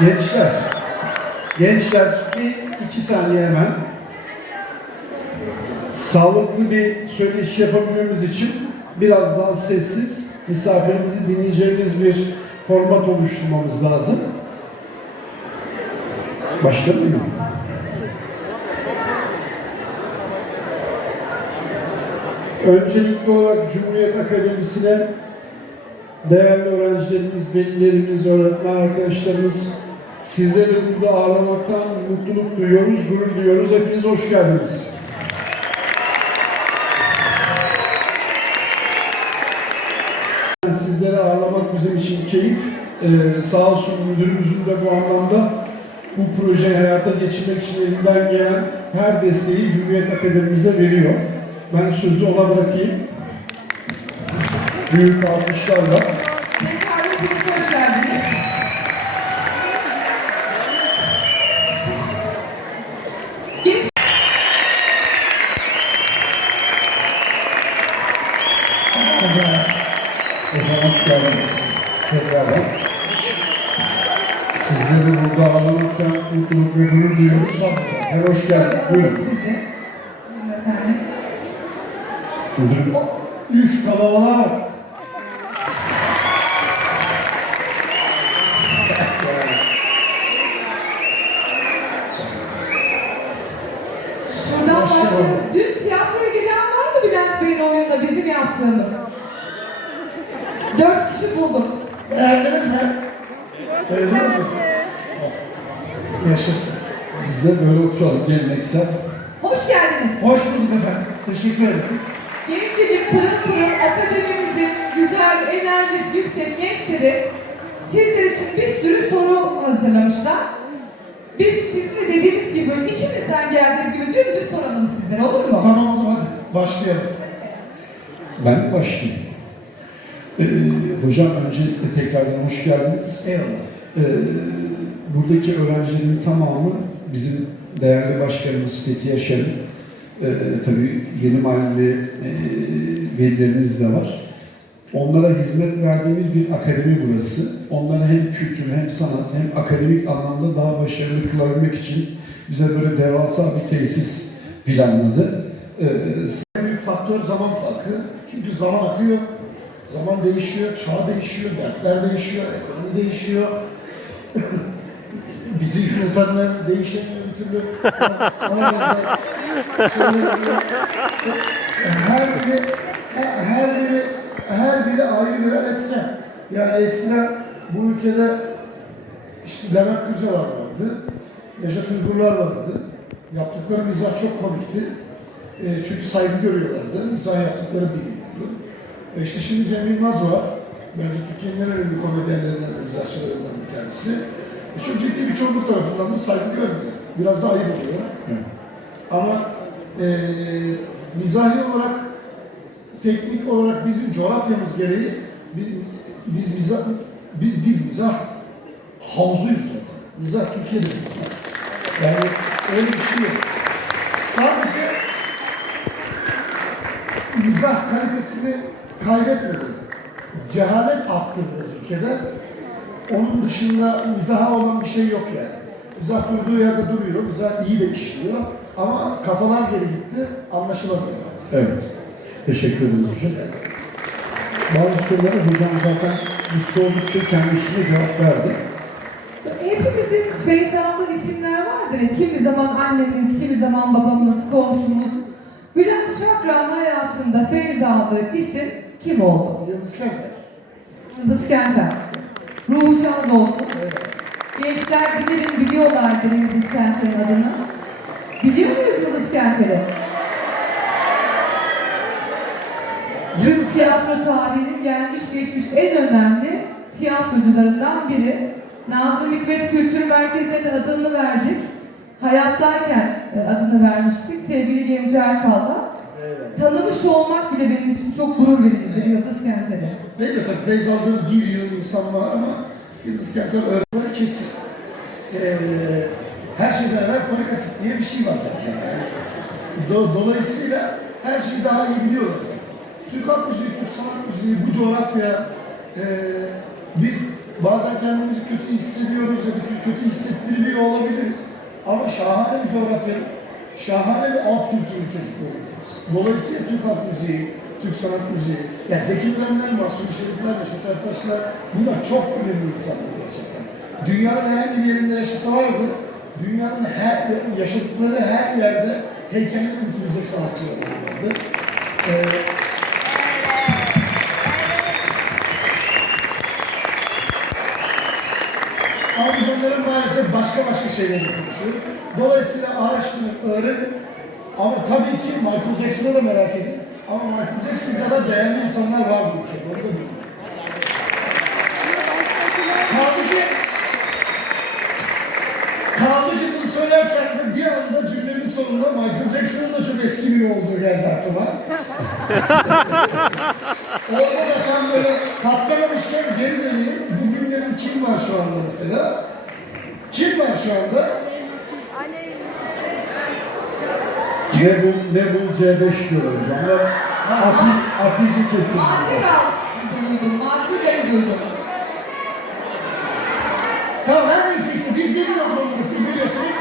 Gençler, gençler bir iki saniye hemen. Sağlıklı bir söyleşi yapabilmemiz için biraz daha sessiz, misafirimizi dinleyeceğimiz bir format oluşturmamız lazım. Başlayalım mı? Öncelikli olarak Cumhuriyet Akademisi'ne değerli öğrencilerimiz, velilerimiz, öğretmen arkadaşlarımız sizleri burada ağırlamaktan mutluluk duyuyoruz, gurur duyuyoruz. Hepiniz hoş geldiniz. Sizleri ağırlamak bizim için keyif. Ee, sağ olsun müdürümüzün de bu anlamda bu projeyi hayata geçirmek için elinden gelen her desteği Cumhuriyet Akademimize veriyor. Ben sözü ona bırakayım. Büyük alkışlarla. Tekrar hepiniz hoş geldiniz. Mutluluk ve gurur duyuyoruz. Her hoş geldin. Buyurun. Müdürüm. Üf kalabalığa bak. Şuradan Başlayalım. başlayalım. Dün tiyatroya gelen var mı Bülent Bey'in oyununda bizim yaptığımız? Dört kişi bulduk. Beğendiniz mi? Sevdiniz mi? Yaşasın. Biz de böyle oturalım geleneksel. Hoş geldiniz. Hoş bulduk efendim. Teşekkür ederiz. Gencecik pırıl pırıl akademimizin güzel, enerjisi yüksek gençleri sizler için bir sürü soru hazırlamışlar. Biz sizin de dediğiniz gibi içimizden geldiği gibi dümdüz soralım sizlere olur mu? Tamam hadi başlayalım. Ben mi başlayayım? Ee, hocam öncelikle tekrardan hoş geldiniz. Eyvallah. Ee, buradaki öğrencilerin tamamı bizim değerli başkanımız Fethi Yaşar'ın ee, tabii yeni mahallede e, velilerimiz de var. Onlara hizmet verdiğimiz bir akademi burası. Onlara hem kültür hem sanat hem akademik anlamda daha başarılı kılabilmek için bize böyle devasa bir tesis planladı. Ee, büyük faktör zaman farkı. Çünkü zaman akıyor, zaman değişiyor, çağ değişiyor, dertler değişiyor, ekonomi değişiyor. Bizi yönetenler değişemiyor bir türlü. Bir- her biri, her- biri, her biri ayrı birer etken. Yani eskiden bu ülkede işte Levent Kırcalar vardı, Neşet Uygurlar vardı. Yaptıkları mizah çok komikti. E, çünkü saygı görüyorlardı. Mizah yaptıkları biliniyordu. E işte şimdi Cem Yılmaz var. Bence Türkiye'nin en önemli komedyenlerinden mizahçılarından bir tanesi. Çok ciddi bir çoğunluk tarafından da saygı görmüyor. Biraz da ayıp oluyor. Ama e, mizahi olarak, teknik olarak bizim coğrafyamız gereği biz, biz mizah, biz bir mizah havuzuyuz zaten. Mizah Türkiye'de bitmez. Yani öyle bir şey yok. Sadece mizah kalitesini kaybetmedi. Cehalet arttı ülkede. Onun dışında mizaha olan bir şey yok yani. Mizah durduğu yerde duruyor, mizah iyi de işliyor. Ama kafalar geri gitti, anlaşılamıyor. Evet. Teşekkür ederiz hocam. Bazı sorulara hocam zaten biz sordukça kendi işine cevap verdi. Hepimizin feyzalı isimler vardır. ya. Kimi zaman annemiz, kimi zaman babamız, komşumuz. Bülent Şakrak'ın hayatında feyzalı isim kim oldu? Yıldız Kenter. Yıldız Kenter. Ruhu şad olsun. Gençler bilirim biliyorlardır Yıldız Kenter'in adını. Biliyor muyuz Yıldız Kenter'i? Türk tiyatro tarihinin gelmiş geçmiş en önemli tiyatrocularından biri. Nazım Hikmet Kültür Merkezi'ne adını verdik. Hayattayken e, adını vermiştik sevgili Gemci Erkal'la. Evet. Tanımış olmak bile benim için çok gurur vericidir Yıldız Kenter'i. Benim de tabii feyz aldığım bir yıl insan var ama Yıldız Kenter öğretmenleri kesin. Ee, her şeyden evvel folik asit diye bir şey var zaten yani. Do- dolayısıyla her şeyi daha iyi biliyorlar zaten. Türk halk müziği, Türk sanat müziği, bu coğrafya, e, biz Bazen kendimizi kötü hissediyoruz ya da kötü hissettiriliyor olabiliriz. Ama şahane bir coğrafya, şahane bir alt kültürün çocuklarıyız biz. Dolayısıyla Türk halk müziği, Türk sanat müziği, yani Zeki Mürenler, Mahsuni Şerifler, Neşet Ertaşlar, bunlar çok önemli insanlar gerçekten. Dünyanın herhangi bir yerinde yaşasalardı, dünyanın her, yaşadıkları her yerde heykelini dikilecek sanatçılar vardı. Ee, maalesef başka başka şeyleri konuşuyoruz. Dolayısıyla araştırın, öğrenin. Ama tabii ki Michael Jackson'ı da merak edin. Ama Michael Jackson kadar değerli insanlar var bu ülkede. Onu da bilin. Kaldı ki, kaldı ki bunu söylerken de bir anda cümlemin sonunda Michael Jackson'ın da çok eski biri olduğu geldi aklıma. Orada da tam böyle patlamamışken geri döneyim. Bugünlerin kim var şu anda mesela? Var şu anda? Ne bu, ne bu C5 diyorlar hocam. Ati, Atici kesim. Madrigal duydum, Madrigal'i duydum. Tamam her neyse işte biz bilmiyoruz onları, siz biliyorsunuz.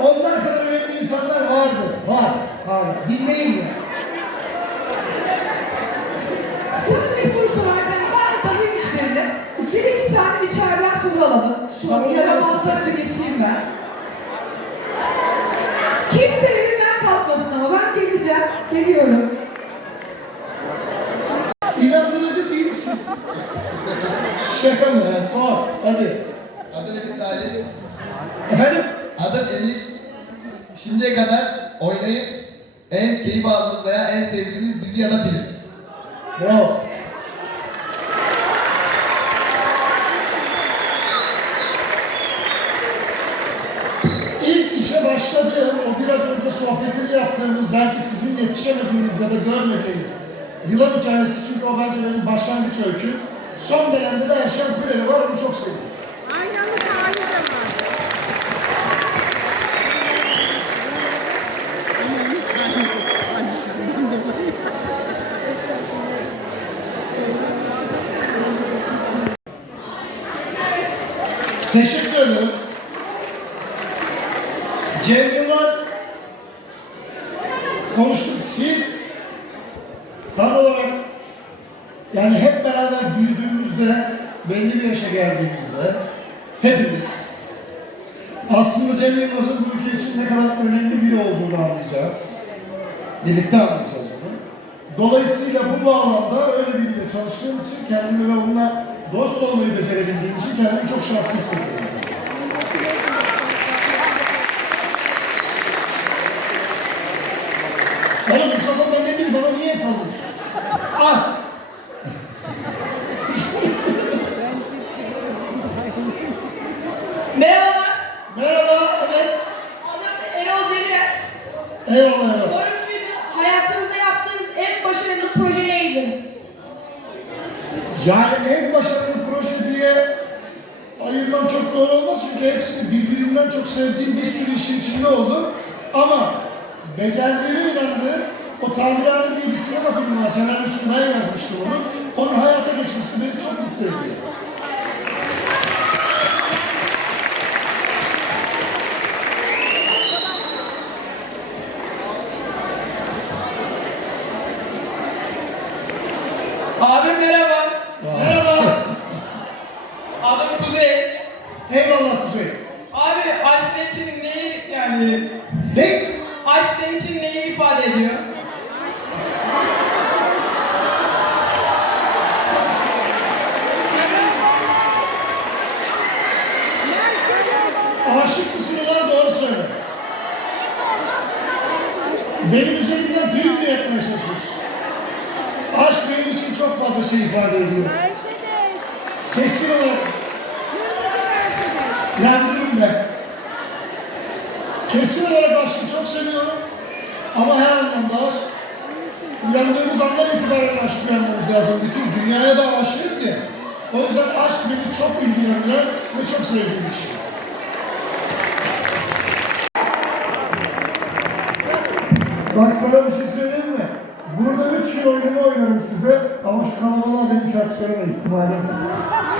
Onlar kadar önemli insanlar vardı. Var. Hala. Dinleyin ya. Sana bir soru sorarken ben dalayım işlerine. Bir iki tane içeriden soru alalım. İnanılmazlara bir geçeyim ben. Kimse yerinden kalkmasın ama ben geleceğim. Geliyorum. İnandırıcı değilsin. Şaka mı ya? Sor. Hadi. Adım Emir Salih. Efendim? Adım Emir. Şimdiye kadar oynayıp en keyif aldığınız veya en sevdiğiniz dizi ya da film. Bravo. Sohbetini yaptığımız, belki sizin yetişemediğiniz ya da görmediğiniz yılan hikayesi çünkü o bence benim başlangıç öyküm. Son dönemde de Erşen Kuleli var, onu çok seviyorum. Teşekkür ederim. Cem Yılmaz konuştuk. Siz tam olarak yani hep beraber büyüdüğümüzde belli bir yaşa geldiğimizde hepimiz aslında Cem Yılmaz'ın bu ülke için ne kadar önemli biri olduğunu anlayacağız. Birlikte anlayacağız bunu. Dolayısıyla bu bağlamda öyle biriyle çalıştığım için kendimi ve onunla dost olmayı becerebildiğim için kendimi çok şanslı hissediyorum. Bana mikrofon bende değil, bana niye sallıyorsunuz? Ah! Merhabalar, Merhaba, evet. adım Erol Demir. Eyvallah, eyvallah. Sorum şuydu, hayatınızda yaptığınız en başarılı proje neydi? Yani en başarılı proje diye ayırmam çok doğru olmaz çünkü hepsini birbirinden çok sevdiğim bir sürü işin içinde oldum. Ama becerdiğime inandığım o Tamirhane diye bir sinema filmi var. Senaryosunu ben yazmıştım onu. Onun hayata geçmesi beni çok mutlu ediyor. Abim merhaba. Merhaba. Adım Kuzey. Eyvallah Kuzey. Abi aşk senin için neyi yani Ne? aşk senin için neyi ifade ediyor? Aşık mısın ulan doğru söyle. Benim üzerimden film mi çalışıyorsun? Aşk benim için çok fazla şey ifade ediyor. Kesin olarak yandım ben. Kesin olarak aşkı çok seviyorum. Ama her anlamda aşk, uyandığımız andan itibaren aşk uyanmamız lazım. Bütün dünyaya da aşığız ya. O yüzden aşk beni çok ilgilendiren ve çok sevdiğim bir şey. Bak sana bir şey söyleyeyim mi? Burada üç yıl oyunumu oynarım size ama şu kalabalığa benim şarkı söyleme ihtimalim.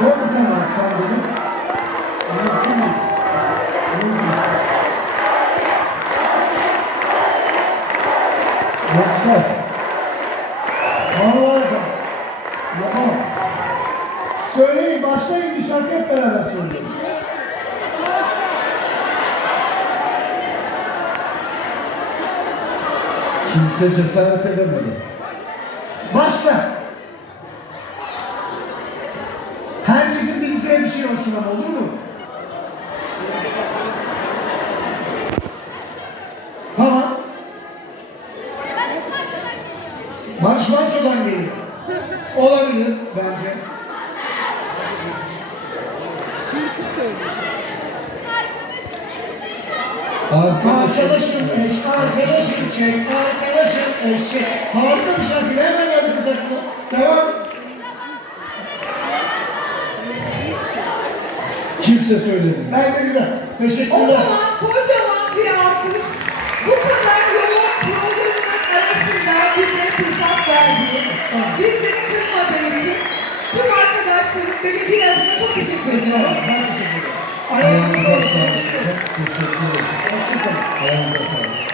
Çok utanıyorum. geldiniz. Mümkün mü? Mümkün. Gençler. Vallahi bak. Yapamam. Söyleyin, başlayın bir şarkı hep beraber söyleyin. Kimse cesaret edemedi. Başla. Herkesin bileceği bir şey olsun ama olur mu? Tamam. Barış Manço'dan geliyor. Olabilir bence. Arkadaşım arkadaşım çek, arkadaşım eşek. Harika bir şarkı. Nereden geldi kız aklına? Devam. Kimse söylemiyor. Bence güzel. O Teşekkürler. zaman kocaman bir alkış bu kadar yoğun programın arasında bize fırsat verdiği, bizleri kırmadığı için tüm arkadaşlarım belediye adına çok teşekkür ediyorum. Ben teşekkür ederim. Ayağınıza sağlık. Çok teşekkür ederiz. Hoşçakalın. Ayağınıza sağlık. Sağ olun.